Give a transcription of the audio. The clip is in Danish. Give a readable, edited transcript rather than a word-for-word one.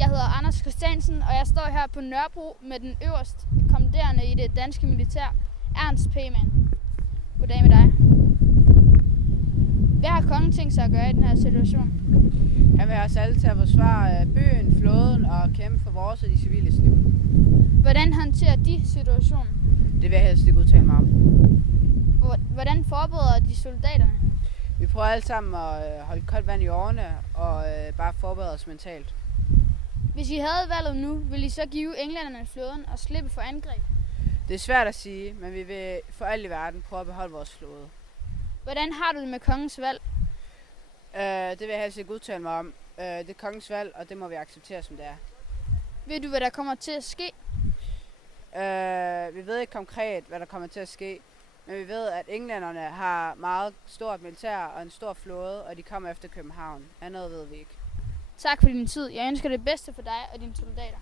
jeg hedder Anders Christiansen, og jeg står her på Nørrebro med den øverst kommanderende i det danske militær, Ernst Pemann. Goddag med dig. Hvad har kongen tænkt sig at gøre i den her situation? Han vil have os alle til at forsvare byen, flåden og kæmpe for vores og de civiles liv. Hvordan håndterer de situationen? Det vil jeg helst ikke udtale mig om. Hvordan forbereder de soldaterne? Vi prøver alle sammen at holde koldt vand i årene og bare forberede os mentalt. Hvis I havde valget nu, ville I så give englænderne flåden og slippe for angreb? Det er svært at sige, men vi vil for alt i verden prøve at beholde vores flåde. Hvordan har du det med kongens valg? Det vil jeg helst ikke udtale mig om. Det er kongens valg, og det må vi acceptere, som det er. Ved du, hvad der kommer til at ske? Vi ved ikke konkret, hvad der kommer til at ske, men vi ved, at englænderne har meget stort militær og en stor flåde, og de kommer efter København. Andet ved vi ikke. Tak for din tid. Jeg ønsker det bedste for dig og dine soldater.